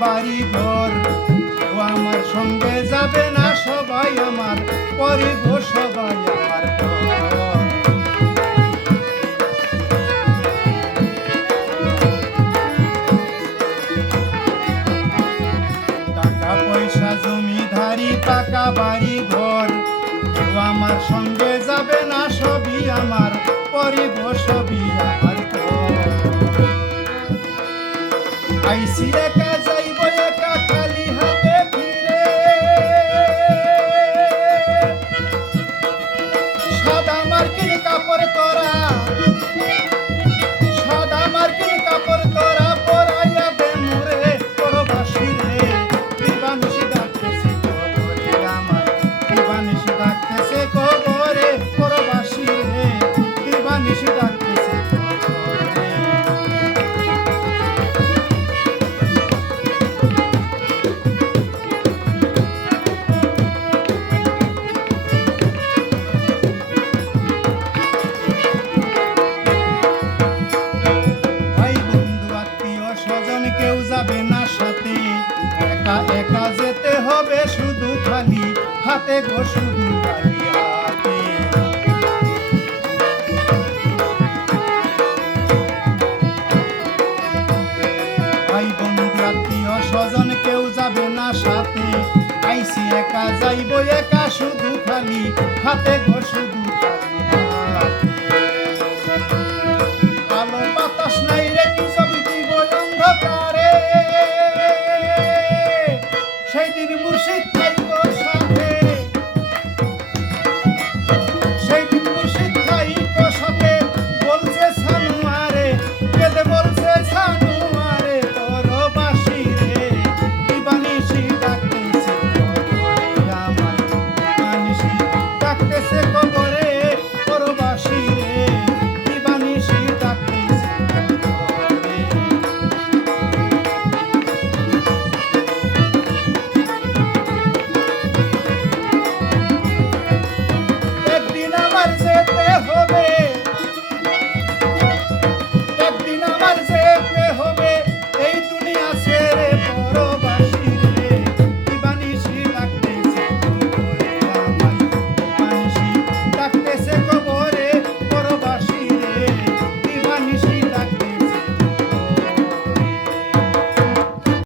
বাড়ি ঘর, কেউ আমার সঙ্গে যাবে না, সবাই আমার পরে গো, সবাই আমার পর। টাকা পয়সা জমিদারি পাকা বাড়ি ঘর, কেউ আমার সঙ্গে যাবে না, সবই আমার পরে গো, সবই আমার পর। আইসি একা যাইব একা খালি হাতে ফিরে, সাদা মার্কিন কাপড় তোরা, সাদা মার্কিন কাপড় তোরা পরাইয়া দে মোরে পরবাসী রে। দিবানিশি ডাকতেছে কবরে আমার, দিবানিশি ডাকতেছে কবরে পরবাসী রে, দিবানিশি ডাকতেছে কবরে। স্বজন কেউ যাবে না সাথে, একা একা যেতে হবে শুধু খালি হাতে গো, শুধু খালি হাতে। ভাই বন্ধু আত্মীয় স্বজন কেউ যাবে না সাথে, আইসি একা যাইব একা শুধু খালি হাতে গো, শুধু